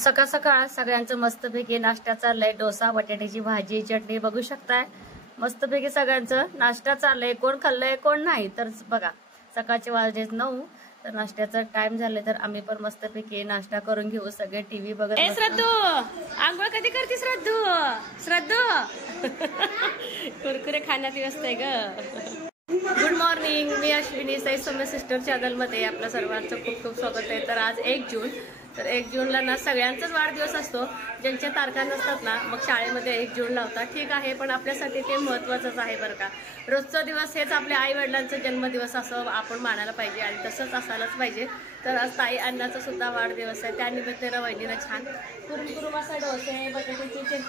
सकाळ सकाळ सगळ्यांचं मस्तपैकी नाश्ता चाललाय. डोसा, बटाट्याची भाजी, चटणी बघू शकताय. मस्तपैकी सगळ्यांचं नाश्ता चाललाय. कोण खाल्लंय कोण नाही तर बघा. सकाळचे वाजले 9 तर नाश्त्याचा टाइम झाले तर आम्ही पण मस्तपैकी नाश्ता करून घेऊ. सगळे टीव्ही बघत. श्रद्धू आंघोळ कधी करते? श्रद्धू कुरकुरे खाण्यात व्यस्त आहे ग. गुड मॉर्निंग, मी अश्विनी. साई सौम्य सिस्टर चॅनल मध्ये आपलं सर्वांचं खूप खूप स्वागत आहे. तर आज 1 जून. तर 1 जूनला ना सगळ्यांचाच वाढदिवस असतो. ज्यांच्या तारखा नसतात ना मग शाळेमध्ये 1 जून लावतात. ठीक आहे, पण आपल्यासाठी ते महत्त्वाचंच आहे बरं का. रोजचा दिवस हेच आपल्या आई वडिलांचा जन्मदिवस असं आपण मानायला पाहिजे आणि तसंच असायलाच पाहिजे. तर आज ताई अण्णाचा सुद्धा वाढदिवस आहे. त्यानिमित्तानं वहिनीनं छान कुरकुर असा डोसे,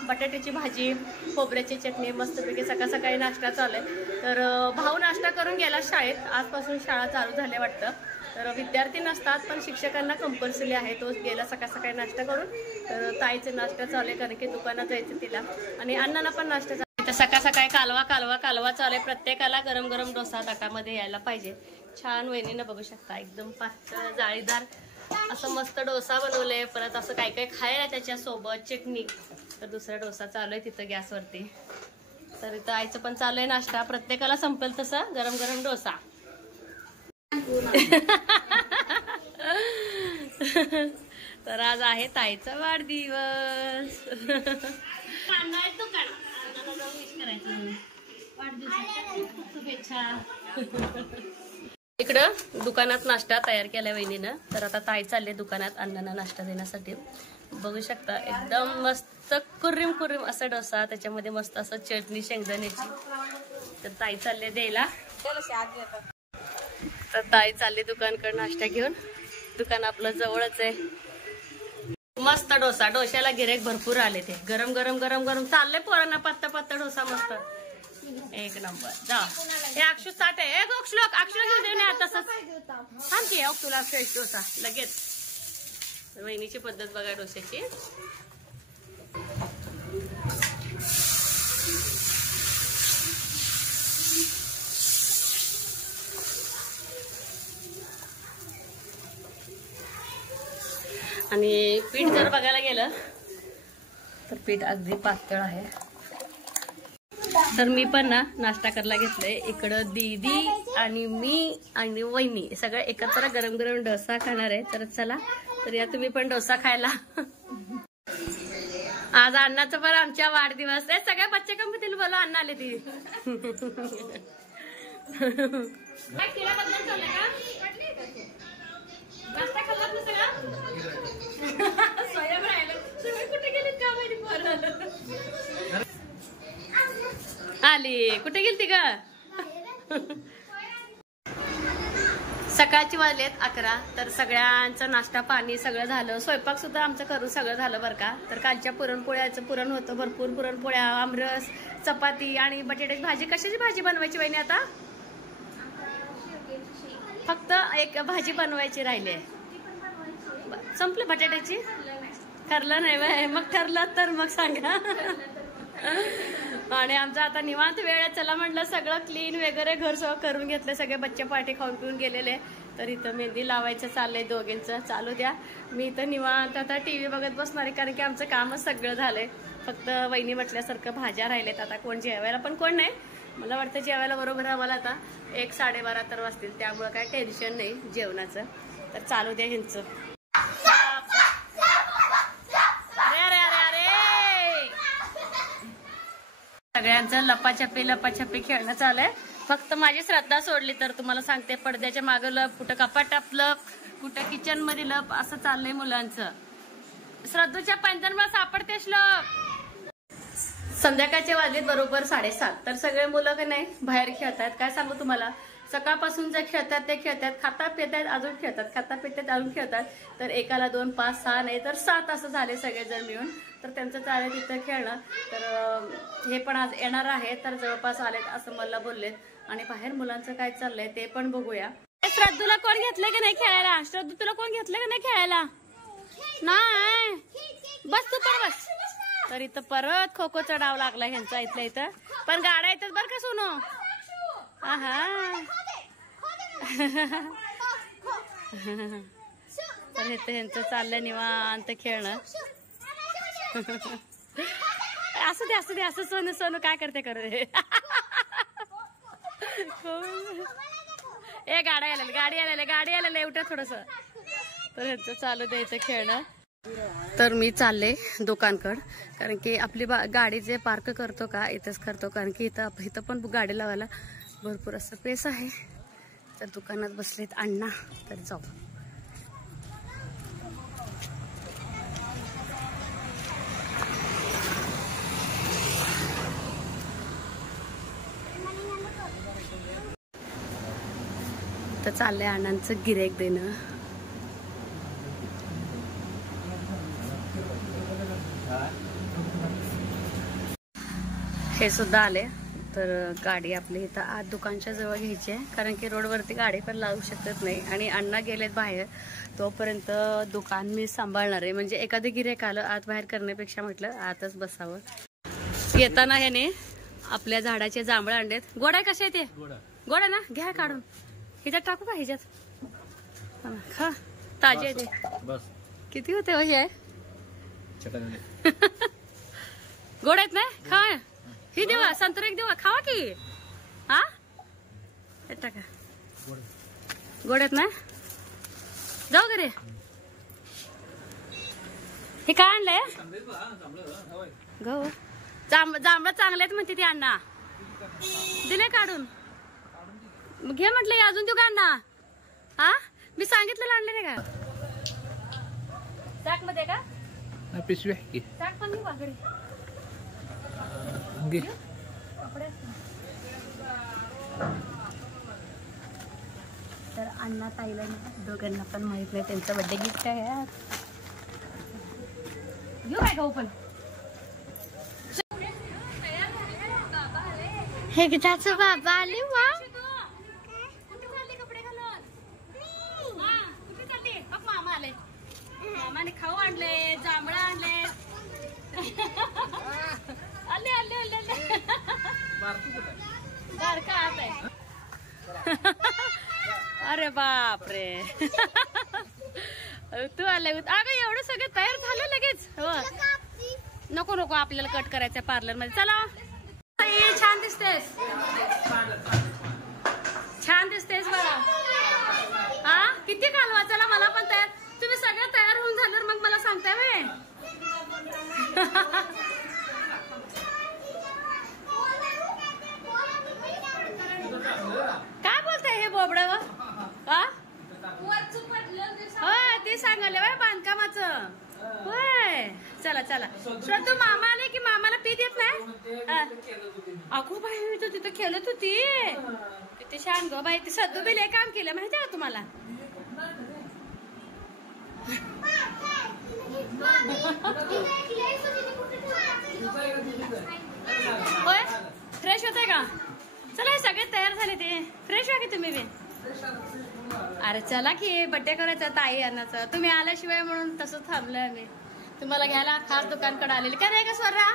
बटाट्याची भाजी, खोबऱ्याची चटणी मस्तपैकी सकाळ सकाळी नाश्ता चालू आहे. तर भाऊ नाश्ता करून गेला शाळेत. आजपासून शाळा चालू झाल्या वाटतं. तर विद्यार्थी नसतात पण शिक्षकांना कंपल्सरी आहे. तो गेला सकाळ सकाळी नाश्ता करून. तर ताईचं नाश्ता चालू आहे कारण की दुकानात जायचं तिला आणि अण्णांना पण नाश्ता चालू आहे. तर सकाळ सकाळी कालवा चालू आहे. प्रत्येकाला गरम गरम डोसा ताटामध्ये यायला पाहिजे. छान वहिनीनं बघू शकता एकदम पातळ जाळीदार असं मस्त डोसा बनवलंय. परत असं काय काय खायला त्याच्यासोबत चटणी. तर दुसरा डोसा चालू आहे तिथं गॅसवरती. तर इथं आईचं पण चालू आहे नाश्ता. प्रत्येकाला संपेल तसं गरम गरम डोसा. तर आज आहे ताईचा वाढदिवस. इकडं दुकानात नाश्ता तयार केलाय वहिनीनं. तर आता ताई चालले दुकानात अण्णांना नाश्ता देण्यासाठी. बघू शकता एकदम मस्त कुर्रीम कुर्रीम असा डोसा. त्याच्यामध्ये मस्त असं चटणी शेंगदाण्याची. तर ताई चालले द्यायला. तर ताई चालली दुकानकडे नाश्ता घेऊन. दुकान आपलं जवळच आहे. मस्त डोसा. डोश्याला गिरेक भरपूर आले. ते गरम गरम गरम गरम चाललंय पोरांना. पत्ता डोसा मस्त एक नंबर. जा हे अक्षू ताट आहे. एक श्लोक अक्षर घेऊन दे ना तसंच थांबते. तुला फ्रेश डोसा लगेच. वहिनीची पद्धत बघा डोश्याची. आणि पीठ जर बघायला गेलं तर पीठ अगदी पातळ आहे. तर मी पण ना नाश्ता करायला घेतलंय. इकडं दीदी आणि मी आणि वहिनी सगळं एकत्र गरम गरम डोसा खाणार आहे. तर चला तर या तुम्ही पण डोसा खायला. आज अण्णाचं पण आमच्या वाढदिवस आहे. सगळ्या बच्चे कंपनीला बोला अण्णा आले ती. आली कुठे गेलती का? सकाळची वाजलेत 11. तर सगळ्यांचा नाश्ता पाणी सगळं झालं. स्वयंपाक सुद्धा आमचं करून सगळं झालं बरं का. तर कालच्या पुरणपोळ्याचं पुरण होतं भरपूर. पुरणपोळ्या, आमरस, चपाती आणि बटाट्याची भाजी. कशाची भाजी बनवायची वहिनी आता? फक्त एक भाजी बनवायची राहिली. संपलं बटाट्याची? ठरलं नाही बाय. मग ठरलं तर मग सांगा. आणि आमचा आता निवांत वेळ आहे. चला म्हटलं सगळं क्लीन वगैरे घर सगळं करून घेतलं. सगळे बच्चे पार्टी खाऊन पिऊन गेलेले. तर इथं मेहंदी लावायचं चाललंय दोघींचं. चालू द्या. मी इथं निवांत आता टीव्ही बघत बसणार आहे कारण की आमचं कामच सगळं झालंय. फक्त वहिनी म्हटल्यासारखं भाज्या राहिलेत. आता कोण जेवायला पण कोण नाही. मला वाटतं जेवायला बरोबर आम्हाला आता 1-12:30 तर वाजतील. त्यामुळे काय टेन्शन नाही जेवणाचं. तर चालू द्या ह्यांचं. सगळ्यांचं लपाछपी खेळणं चालू आहे. फक्त माझी श्रद्धा सोडली तर तुम्हाला सांगते पडद्याच्या मागं लप, कुठं कपाटात लप, कुठं किचन मध्ये लप असं चाललंय मुलांचं. श्रद्धूच्या पैंजणला सापडते श्लोक. संध्याकाळचे वाजलेत बरोबर 7:30. तर सगळे मुलं का नाही बाहेर खेळतात. काय सांगू तुम्हाला, सकाळपासून जे खेळतात ते खेळतात. खाता पितात अजून खेळतात. तर एकाला 2, 5, 6 नाही तर 7 असं झाले सगळेजण मिळून. तर त्यांचं चालेल तिथं खेळणं. तर हे पण आज येणार आहे. तर जवळपास आलेत असं मला बोललेत. आणि बाहेर मुलांचं काय चाललंय ते पण बघूया. श्रद्धूला कोण घेतलं की नाही खेळायला? श्रद्धू तुला कोण घेतलं की नाही खेळायला? नाही बस तू पण बस. तर इथं परत खो खो चढावं लागला ह्यांचा इथल्या इथं. पण गाड्या येतात बरं का सोनू. हा तर हे तर ह्यांचं चाललंय निवांत खेळणं. असू दे असू दे असं सोनू सोनू काय करते करू दे. ए गाडी आलेलं उठा थोडस. तर ह्यांचं चालू द्यायचं खेळणं. तर मी चालले दुकानकड, कारण की आपली गाडी जे पार्क करतो का इथंच करतो, कारण की इथं पण गाडी लावायला भरपूर असं पेस आहे. तर दुकानात बसलेत अण्णा, तर जाऊ. तर चाललंय अण्णांचं गिऱ्हाईक देणं. हे सुद्धा आले. तर गाडी आपली इथं आत दुकानच्या जवळ घ्यायची आहे, कारण की रोडवरती गाडी पण लावू शकत नाही. आणि अण्णा गेलेत बाहेर, तोपर्यंत दुकान मी सांभाळणार आहे. म्हणजे एखादं गिऱ्हाईक आलं आत बाहेर करण्यापेक्षा म्हटलं आतच बसावं. येताना ह्याने आपल्या झाडाचे जांभळं आणलेत. गोड आहे कसे ते? गोड आहे ना, घ्या काढून. ह्याच्यात टाकू का? ह्याच्यात खा, ताजे आहे ते. बस किती होते हो हे? गोड आहेत ना, खा. ही देवा, संतर एक देवा, खावा की. हा हे टाका. गोड आहेत ना, जाऊ घरी. हे काय आणलंय? गहू. जांभळं चांगले आहेत म्हणते ती अण्णा. दिले काढून. घे म्हटलं अजून देऊ का अण्णा? हा मी सांगितलेलं आणले नाही का? चाक मध्ये का पिशवी? चाक पण घेऊ घरी. तर अण्णा ताईला दोघांना पण माहित नाही त्यांचं बर्थडे गिफ्ट आहे. घेऊ काय का पण? हे गीताचं बाबा आले. वा कपडे घालून कुठे चालली? बघ मामा आले. मामाने खाऊ आणले, जांभळं आणले. आले आले आले आले. बारका आत आहे. अरे बापरे. तू आले. अगं एवढं सगळं तयार झालं लगेच? हो. नको नको आपल्याला कट करायचं पार्लर मध्ये. चला. छान दिसतेस, छान दिसतेस मला. हा किती घालवा. चला मला पण तयार. तुम्ही सगळं तयार होऊन झाल्यावर मग मला सांगताय वे. काय बोलताय हे बोबड? होय ते सांगाले वय बांधकामाचं. होय चला चला. तू मामा आले की मामाला पी देत नाही? अगो बाई तू तिथं खेळत होती. किती छान गो बाई. ती सद्दू बिल काम केलं माहिती आहे का तुम्हाला? होय फ्रेश होते का? चला हे सगळे तयार झाले. ते फ्रेश आहे की तुम्ही बी? अरे चला की बड्डे करायचा ताई अण्णाचा. तुम्ही आल्याशिवाय म्हणून तसं थांबलंय आम्ही. तुम्हाला घ्यायला खास दुकानकडे आलेली. काय नाही का स्वरा?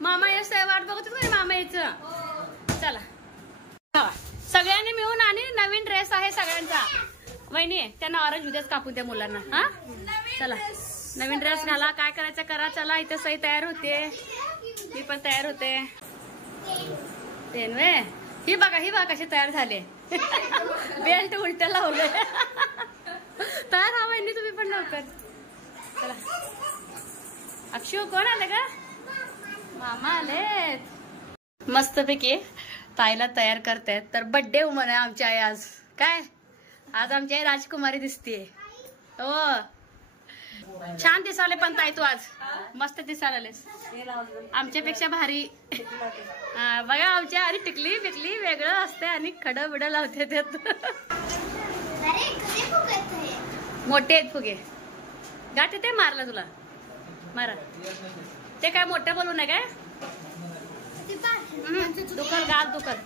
मामा येस वाट बघत होतो मामा यायचं. चला खावा सगळ्यांनी मिळून. आणि नवीन ड्रेस आहे सगळ्यांचा. वहिनी त्यांना ऑरेंज उद्याच कापून द्या मुलांना. हा चला नवीन ड्रेस घाला. काय करायचं करा. चला इथं सई तयार होते, मी पण तयार होते. तेनवे ही बघा कशी तयार झाले. बेल्ट उलट लावले. तयार हा वहिनी तुम्ही पण लवकर. चला. अक्षू कोण आले का? मामा आलेत. मस्तपैकी ताईला तयार करतायत. तर बड्डे वुमन आहे आमची आई आज. काय आज आमची आई राजकुमारी दिसतीये. हो छान दिसाले पण ताई तू आज मस्त दिसालेस. आमच्यापेक्षा भारी. बघा आमच्या आणि टिकली बिकली वेगळं असते आणि खडं बिडं लावते त्यात. मोठे आहेत फुगे. गाठी ते मारला तुला मारा. ते काय मोठं बोलू नये काय? दुखल गाल दुखल.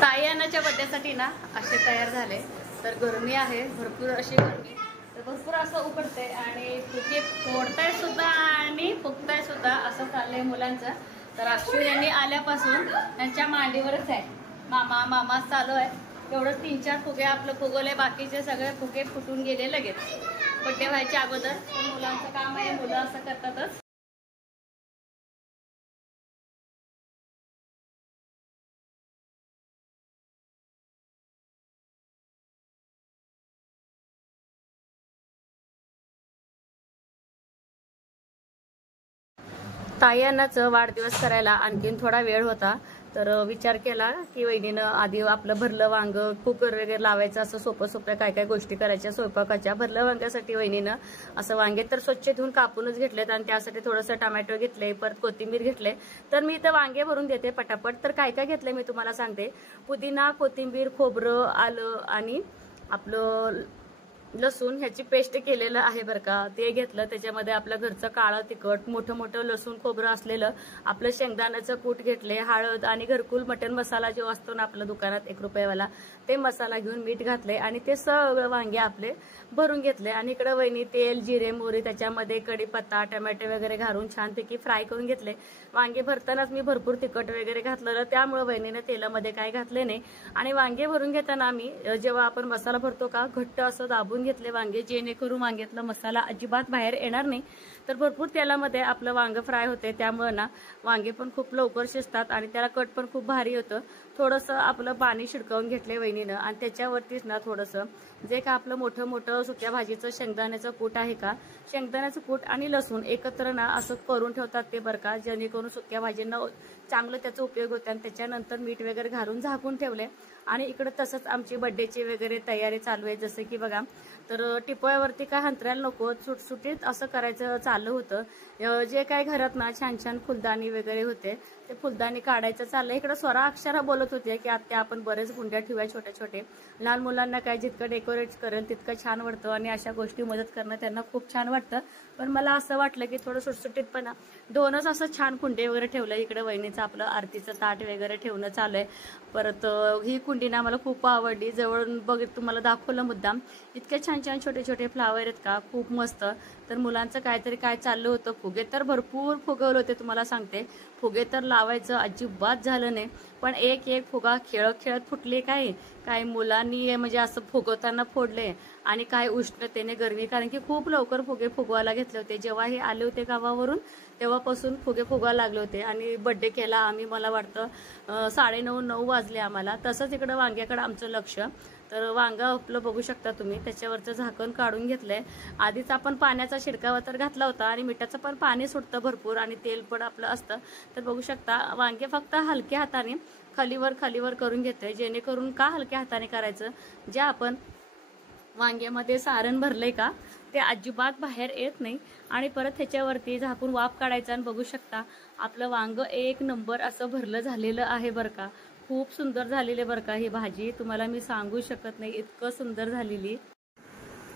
ताई अण्णाच्या बड्डेसाठी ना असे तयार झाले. तर गरमी आहे भरपूर अशी गरमी. तर भरपूर असं उकडते आणि फुगे फोडताय सुद्धा आणि फुगताय सुद्धा असं चाललंय मुलांचं. तर अक्षू यांनी आल्यापासून त्यांच्या मांडीवरच आहे. मामा मामा चालू आहे. एवढं 3-4 फुगे आपलं फुगवले, बाकीचे सगळे फुगे फुटून गेले लगेच बड्डे व्हायच्या अगोदर. पण मुलांचं काम आहे, मुलं असं करतातच. ताईयांनाच वाढदिवस करायला आणखीन थोडा वेळ होता, तर विचार केला की वहिनीनं आधी आपलं भरलं वांग, कुकर वगैरे लावायचं, असं सोपं सोप्या काय काय गोष्टी करायच्या स्वयंपाकाच्या. भरलं वांग्यासाठी वहिनीनं असं वांगे तर स्वच्छ धुवून कापूनच घेतलेत आणि त्यासाठी थोडंसं टमॅटो घेतले, परत कोथिंबीर घेतले. तर मी इथं वांगे भरून देते पटापट. तर काय काय घेतलंय मी तुम्हाला सांगते. पुदिना, कोथिंबीर, खोबरं, आलं आणि आपलं लसूण ह्याची पेस्ट केलेलं आहे बरं का, ते घेतलं. त्याच्यामध्ये आपलं घरचं काळं तिखट, मोठं मोठं लसूण खोबरं असलेलं आपलं शेंगदाण्याचं कूट घेतले, हळद आणि घरकुल मटण मसाला जो असतो ना आपल्या दुकानात 1 रुपयावाला, ते मसाला घेऊन मीठ घातले आणि ते सगळं वांगे आपले भरून घेतले. आणि इकडे वहिनी तेल, जिरे, मोहरी, त्याच्यामध्ये कढीपत्ता, टमॅटो वगैरे घालून छानपैकी फ्राय करून घेतले. वांगे भरतानाच मी भरपूर तिखट वगैरे घातलेलं, त्यामुळे वहिनीने तेलामध्ये काय घातले नाही. आणि वांगे भरून घेताना आम्ही जेव्हा आपण मसाला भरतो का, घट्ट असं दाबून घेतले वांगे, जेणेकरून वांग्यातला मसाला अजिबात बाहेर येणार नाही. तर भरपूर तेलामध्ये आपलं वांग फ्राय होते, त्यामुळे ना वांगे पण खूप लवकर शिजतात आणि त्याला कट पण खूप भारी होतं. थोडंसं आपलं पाणी शिडकावून घेतले वहिनीनं आणि त्याच्यावरतीच ना थोडंसं जे का आपलं मोठं मोठं सुक्या भाजीचं शेंगदाण्याचं कूट आहे का, शेंगदाण्याचं कूट आणि लसूण एकत्र ना असं करून ठेवतात ते बरं का, जेणेकरून सुक्या भाजींना चांगलं त्याचा उपयोग होतो. आणि त्याच्यानंतर मीठ वगैरे घालून झाकून ठेवले. आणि इकडे तसंच आमची बड्डेची वगैरे तयारी चालू आहे. जसं की बघा, तर टिपोळ्यावरती काय हंतरायला नको, सुटसुटीत असं करायचं चाललं होतं. जे काय घरात ना छान छान फुलदाणी वगैरे होते, ते फुलदाणी काढायचं चाललंय. इकडे स्वरा अक्षरा बोलत होते की आत्या आपण बरेच गुंड्या ठेवूया छोटे छोटे, लहान मुलांना काय जितकं डेकोरेट करेल तितकं छान वाटतं आणि अशा गोष्टी मदत करणं त्यांना खूप छान वाटतं. पण मला असं वाटलं की थोडं सुटसुटीतपणा, 2च असं छान कुंडे वगैरे ठेवलं. इकडे वहिनीचं आपलं आरतीचं ताट वगैरे ठेवणं चालू आहे. परत ही कुंडी ना मला खूप आवडली, जवळून तुम्हाला दाखवलं मुद्दाम. इतके छान छान छोटे छोटे फ्लावर आहेत का, खूप मस्त. तर मुलांचं काहीतरी काय चाललं होतं, फुगे तर भरपूर फुगवले होते तुम्हाला सांगते. फुगे तर लावायचं अजिबात झालं नाही, पण एक एक फुगा खेळत खेळत फुटले. काय मुलांनी म्हणजे असं फुगवताना फोडले आणि काय उष्णतेने गरमी, कारण की खूप लवकर फुगे फुगवायला घेतले होते. जेव्हा हे आले होते गावावरून तेव्हापासून फुगे फुगवायला लागले होते आणि बड्डे केला आम्ही, मला वाटतं 9:30 वाजले आम्हाला. तसंच इकडं वांग्याकडे आमचं लक्ष. तर वांगा आपलं बघू शकता तुम्ही, त्याच्यावरचं झाकण काढून घेतलंय. आधीच आपण पाण्याचा शिडकावा तर घातला होता आणि मिठाचं पण पाणी सुटतं भरपूर आणि तेल पण आपलं असतं. तर बघू शकता वांगे फक्त हलक्या हाताने खालीवर करून घेतोय. जेणेकरून का हलक्या हाताने करायचं, जे आपण वांग्यामध्ये सारण भरलंय का ते अजिबात बाहेर येत नाही. आणि परत ह्याच्यावरती झाकून वाफ काढायचा आणि बघू शकता आपलं वांग 1 नंबर असं भरलं झालेलं आहे बरं का. खूप सुंदर झालेली बरं का ही भाजी, तुम्हाला मी सांगू शकत नाही, इतकं सुंदर झालेली.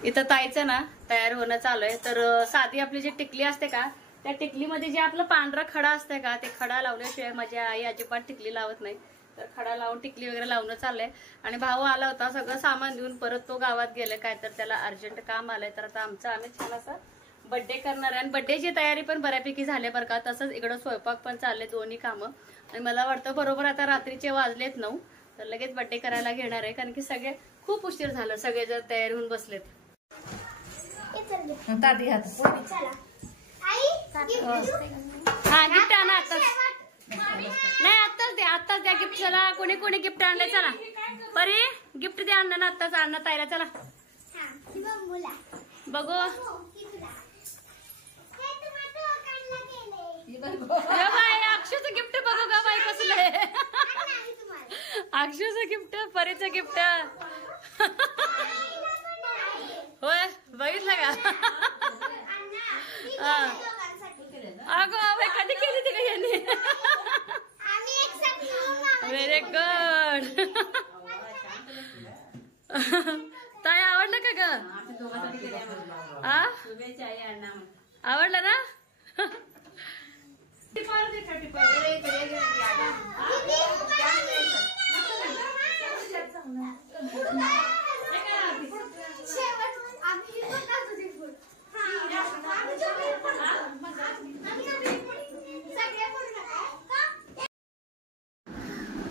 इथं ताईचं ना तयार होणं चालू आहे. तर साधी आपली जी टिकली असते का, त्या टिकलीमध्ये जे आपलं पांढरा खडा असते का, ते खडा लावल्याशिवाय माझी आई अजिबात टिकली लावत नाही. तर खडा लावून टिकली वगैरे लावणं चाललंय. आणि भाऊ आला होता सगळं सामान देऊन, परत तो गावात गेले काय तर त्याला अर्जंट काम आलंय. तर आता आम्ही छान असं बड्डे करणार आहे आणि बड्डेची तयारी पण बऱ्यापैकी झाली बरं का. तसंच इकडं स्वयंपाक पण चालले, दोन्ही कामं. आणि मला वाटतं बरोबर आता रात्रीचे वाजलेत 9, तर लगेच बड्डे करायला घेणार आहे, कारण की सगळे खूप उशीर झालं, सगळे जर तयार होऊन बसलेत. दादी हात हा गिफ्ट आणा आताच, नाही आत्ताच द्या गिफ्ट. चला कोणी कोणी गिफ्ट आणलंय, चला परी गिफ्ट द्या अण्णा आत्ताच, अण्णा ताईला. चला बघू अक्षयचं गिफ्ट बघू का बाई कसलं आहे. अक्षयचं गिफ्ट, परीचं गिफ्ट. होय बघितलं का. अगो बाई कधी केली ती का यांनी. Very good. ताई आवडलं का ग, आवडलं ना.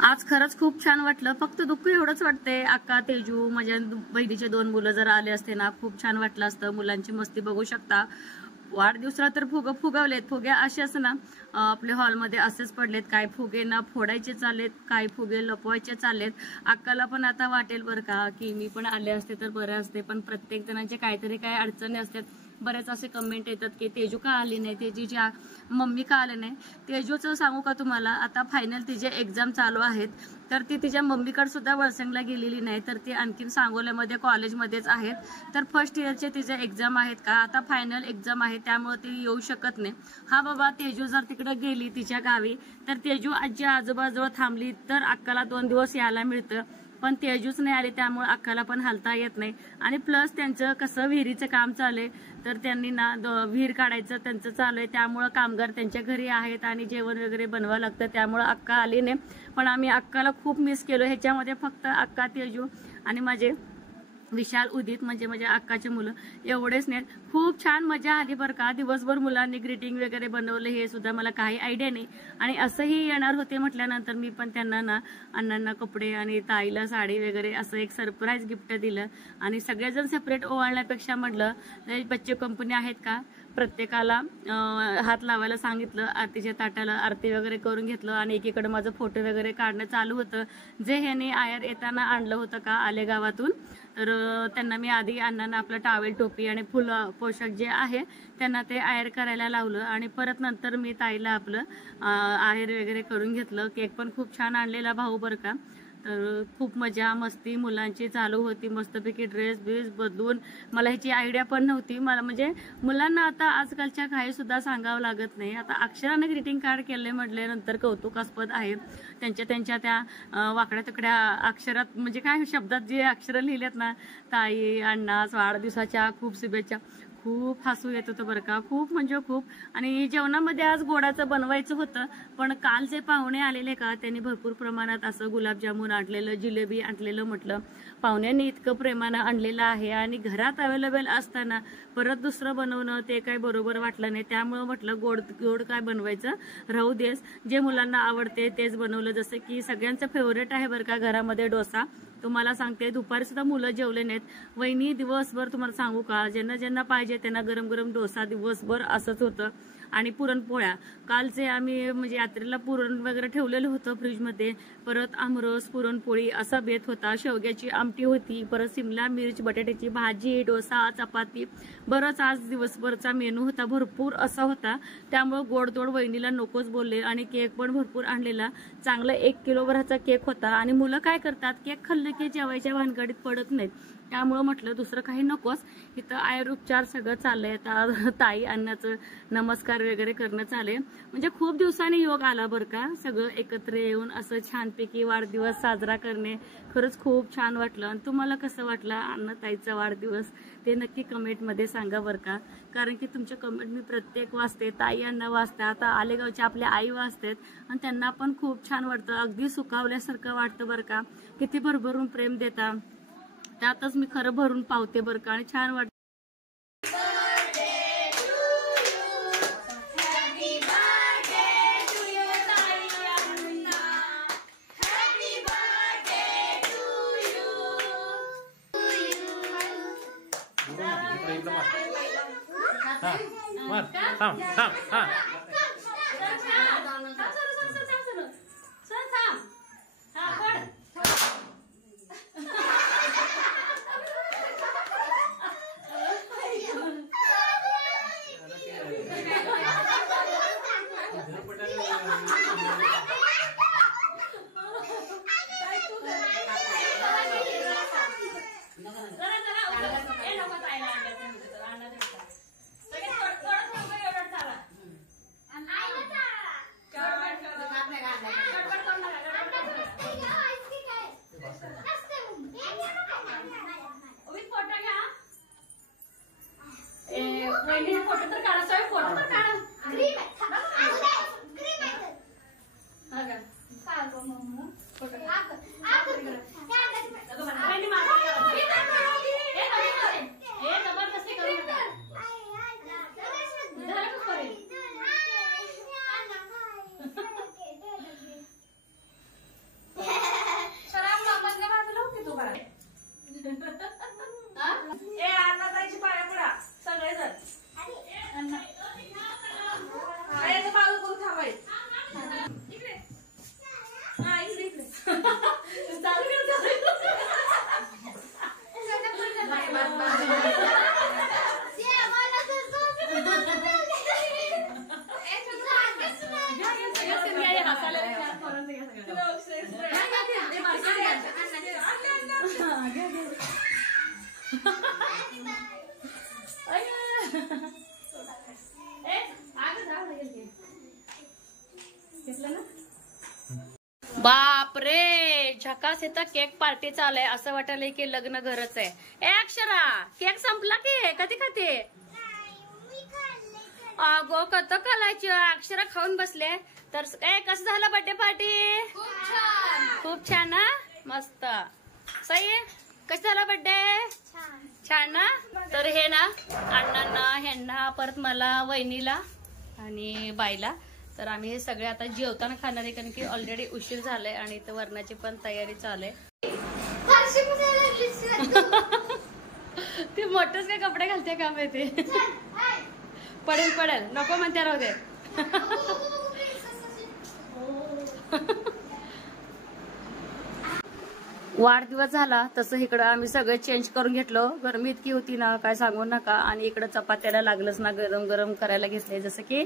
आज खरंच खूप छान वाटलं. फक्त दुःख एवढंच वाटतंय, अक्का, तेजू, माझ्या बहिणीचे 2 मुलं जर आले असते ना खूप छान वाटलं असतं. मुलांची मस्ती बघू शकता. वाढदिवसाला तर फुगवलेत. फुगे असे असं ना आपल्या हॉलमध्ये असेच पडलेत. काही फुगे ना फोडायचे चाललेत, काही फुगे लपवायचे चाललेत. अक्काला पण आता वाटेल बरं का की मी पण आले असते तर बरं असते, पण प्रत्येक जणांचे काहीतरी काही अडचणी असतात. बरेच असे कमेंट येतात की तेजू का आली नाही, तेजूची मम्मी का आले नाही. तेजूचं सांगू का तुम्हाला, आता फायनल तिचे एक्झाम चालू आहेत, तर ती तिच्या मम्मीकडे सुद्धा वळसंगला गेलेली नाही, तर ती आणखीन सांगोल्यामध्ये कॉलेजमध्येच आहेत. तर फर्स्ट इयरचे तिचे एक्झाम आहेत का, आता फायनल एक्झाम आहे, त्यामुळे ती येऊ शकत नाही. हा बाबा, तेजू जर तिकडे गेली तिच्या गावी, तर तेजू आजी आजोबाजवळ थांबली तर अक्काला 2 दिवस यायला मिळतं. पण तेजूच नाही आले, त्यामुळे अक्काला पण हलता येत नाही. आणि प्लस त्यांचं कसं विहिरीचं काम चालू, तर त्यांनी ना विहीर काढायचं त्यांचं चालू आहे, त्यामुळे कामगार त्यांच्या घरी आहेत आणि जेवण वगैरे बनवावं लागतं, त्यामुळे अक्का आली नाही. पण आम्ही अक्काला खूप मिस केलो. ह्याच्यामध्ये फक्त अक्का, तेजू आणि माझे विशाल, उदित म्हणजे माझ्या अक्काचे मुलं एवढेच नाही. खूप छान मजा आली बरं का. दिवसभर मुलांनी ग्रीटिंग वगैरे बनवले, हे सुद्धा मला काही आयडिया नाही. आणि असंही येणार होते म्हटल्यानंतर मी पण त्यांना ना अण्णांना कपडे आणि ताईला साडी वगैरे असं एक सरप्राईज गिफ्ट दिलं. आणि सगळेजण सेपरेट ओवाळण्यापेक्षा म्हटलं बच्चे कंपनी आहेत का, प्रत्येकाला हात लावायला सांगितलं. आरतीच्या ताटाला आरती वगैरे करून घेतलं आणि एकीकडे माझं फोटो वगैरे काढणं चालू होतं. जे ह्याने आयर येताना आणलं होतं का आलेगावातून, तर त्यांना मी आधी अण्णांना आपलं टावेल, टोपी आणि फुल पोशाख जे आहे त्यांना ते आयर करायला लावलं. आणि परत नंतर मी ताईला आपलं आयर वगैरे करून घेतलं. केक पण खूप छान आणलेला भाऊ बरं का. तर खूप मजा मस्ती मुलांची चालू होती. मस्तपैकी ड्रेस बीस बदलून, मला ह्याची आयडिया पण नव्हती. मला म्हणजे मुलांना आता आजकालच्या काही सुद्धा सांगावं लागत नाही. आता अक्षराने ग्रीटिंग कार्ड केले म्हटल्यानंतर कौतुकास्पद आहे. त्यांच्या त्या वाकड्या तिकड्या अक्षरात, म्हणजे काय शब्दात जे अक्षरं लिहिलेत ना, ताई, अण्णा वाढदिवसाच्या खूप शुभेच्छा, खूप हसू येत होतं बरं का, खूप म्हणजे खूप. आणि जेवणामध्ये आज गोडाचं बनवायचं होतं, पण काल जे पाहुणे आलेले का त्यांनी भरपूर प्रमाणात असं गुलाबजामुन आणलेलं, जिलेबी आणलेलं. म्हटलं पाहुण्यांनी इतकं प्रेमानं आणलेलं आहे आणि घरात अवेलेबल असताना परत दुसरं बनवणं ते काय बरोबर वाटलं नाही. त्यामुळं म्हटलं गोड गोड काय बनवायचं, राहू देस, जे मुलांना आवडते तेच बनवलं. जसं की सगळ्यांचं फेवरेट आहे बरं का घरामध्ये डोसा. तुम्हाला सांगते, दुपारी सुद्धा मुलं जेवले नाहीत. वहिनी दिवसभर तुम्हाला सांगू का, ज्यांना ज्यांना पाहिजे त्यांना गरम गरम डोसा दिवसभर असंच होतं. आणि पुरणपोळ्या कालचे आम्ही म्हणजे यात्रेला पुरण वगैरे ठेवलेलं होतं फ्रीजमध्ये. परत आमरस, पुरणपोळी असा बेत होता. शेवग्याची आमटी होती, परत सिमला मिर्च, बटाट्याची भाजी, डोसा, चपाती, बरंच आज दिवसभरचा मेनू होता, भरपूर असा होता. त्यामुळे गोडतोड वहिनीला नकोच बोलले. आणि केक पण भरपूर आणलेला, चांगला 1 किलोभराचा केक होता. आणि मुलं काय करतात, केक खाल्लं की जेवायच्या भानगडीत पडत नाहीत, त्यामुळं म्हटलं दुसरं काही नकोच. इथं आयुर उपचार सगळं चाललंय. आता ताई अण्णाचं नमस्कार वगैरे करणं चालेल. म्हणजे खूप दिवसांनी योग आला बरं का, सगळं एकत्र येऊन असं छानपैकी वाढदिवस साजरा करणे खरंच खूप छान वाटलं. आणि तुम्हाला कसं वाटलं अण्णा ताईचा वाढदिवस ते नक्की कमेंटमध्ये सांगा बरं का, कारण की तुमच्या कमेंट मी प्रत्येक वाचते. ताई अण्णा वाचते, आता आलेगावच्या आपल्या आई वाचतात आणि त्यांना पण खूप छान वाटतं, अगदी सुखावल्यासारखं वाटतं बरं का. किती भरभरून प्रेम देता, त्यातच मी खरं भरून पावते बरं का. आणि छान वाटतं. ए अण्णा ताईची पाया पडा सगळेजण. बाजू करून थांबायचं. हा इकडे इकडे चालू बाप रे झकास इथं केक पार्टी चालू आहे. असं वाटायलंय की लग्न घरच आहे. ए अक्षरा केक संपला की कधी खाते? अगो कत खालायची. अक्षरा खाऊन बसले. तर कसं झालं बर्थडे पार्टी? खूप छान ना. मस्त सही. कसं झालं बर्थडे? छान ना. तर हे ना अण्णांना ह्यांना परत मला वहिनीला आणि बाईला तर आम्ही हे सगळे आता जेवताना खाणार आहे कारण की ऑलरेडी उशीर झालाय आणि इथं वरणाची पण तयारी चालू आहे. ते मोठेच काय कपडे घालते का माहिती? पडेल पडेल नको म्हणते राहू दे. वाढदिवस झाला तसं इकडं आम्ही सगळं चेंज करून घेतलं. गरमी इतकी होती ना काय सांगू नका. आणि इकडं चपात्याला लागलंच ना गरम गरम करायला घेतले. जसं की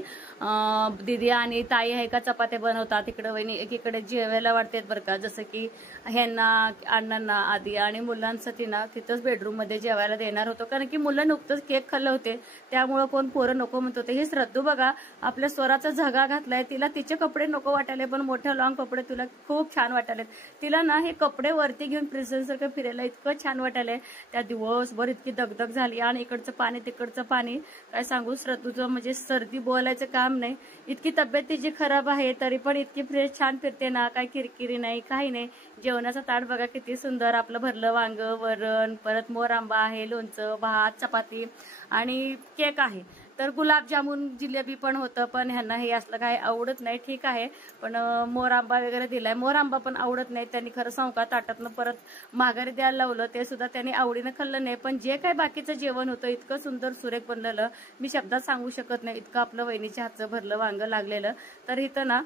दीदी आणि ताई आहे का चपात्या बनवतात. इकडं वहिनी एकीकडे जेवायला वाटतात बरं का. जसं की ह्यांना अण्णांना आधी आणि मुलांसाठी ना तिथंच बेडरूम मध्ये जेवायला देणार होतो कारण की मुलं नुकतंच केक खाल्ले होते त्यामुळं कोण पोरं नको म्हणत होते. हे श्रद्धू बघा आपल्या स्वराचा झगा घातलाय. तिला तिचे कपडे नको वाटायले पण मोठे लॉंग कपडे तुला खूप छान वाटायलेत. तिला ना हे कपडे वरती घेऊन प्रिन्सेससारखं फिरायला इतकं छान वाटायलंय. त्या दिवसभर इतकी दगदग झाली आणि इकडचं पाणी तिकडचं पाणी काय सांगू. श्रद्धूचं म्हणजे सर्दी बोलायचं काम नाही. इतकी तब्येत तिची खराब आहे तरी पण इतकी फ्रेश छान फिरते ना. काही किरकिरी नाही काही नाही. जेवणाचा ताट बघा किती सुंदर. आपलं भरलं वांग वरण परत मोर आंबा आहे लोणचं भात चपाती आणि केक आहे. तर गुलाबजामुन जिलेबी पण होतं पण ह्यांना हे असलं काही आवडत नाही. ठीक आहे पण मोर आंबा वगैरे दिलाय. मोर आंबा पण आवडत नाही. त्यांनी खरं सांगू का ताटातनं परत माघारी द्यायला लावलं ते सुद्धा त्यांनी आवडीनं खाल्लं नाही. पण जे काही बाकीचं जेवण होतं इतकं सुंदर सुरेख बनलेलं मी शब्दात सांगू शकत नाही. इतकं आपलं वहिनीच्या हातचं भरलं वांग लागलेलं. तर इथं ना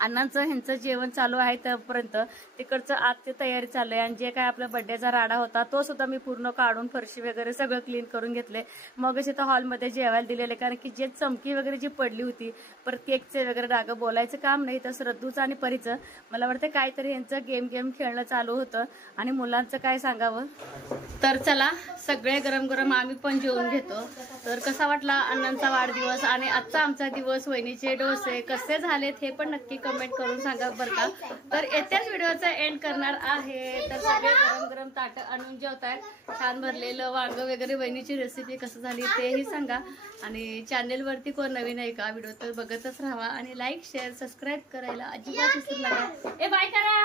अण्णांचं ह्यांचं जेवण चालू आहे तोपर्यंत तिकडचं आजची तयारी चालू आहे. आणि जे काय आपला बर्थडेचा राडा होता तो सुद्धा मी पूर्ण काढून फरशी वगैरे सगळं क्लीन करून घेतले. मगच इथं हॉलमध्ये जेवायला दिलेले कारण की जे चमकी वगैरे जी पडली होती परत केकचे वगैरे डाग बोलायचं काम नाही. तर श्रद्धूचं आणि परीचं मला वाटतं काहीतरी यांचं गेम खेळणं चालू होतं आणि मुलांचं काय सांगावं. तर चला सगळे गरम गरम आम्ही पण जेवून घेतो. तर कसा वाटला अण्णांचा वाढदिवस आणि आजचा आमचा दिवस. वहिनीचे डोसे कसे झालेत हे पण नक्की कमेंट करून सांगा बरं का. तर येत्याच व्हिडिओचा एंड करणार आहे. तर सगळे गरम गरम ताट आणून जेवताय. छान भरलेलं वांग वगैरे. वहिनीची रेसिपी कसं झाली तेही सांगा. आणि चॅनेलवरती कोण नवीन आहे का व्हिडिओ तर बघतच राहा आणि लाईक शेअर सबस्क्राईब करायला अजिबात विसरू नका. ए बाय करा.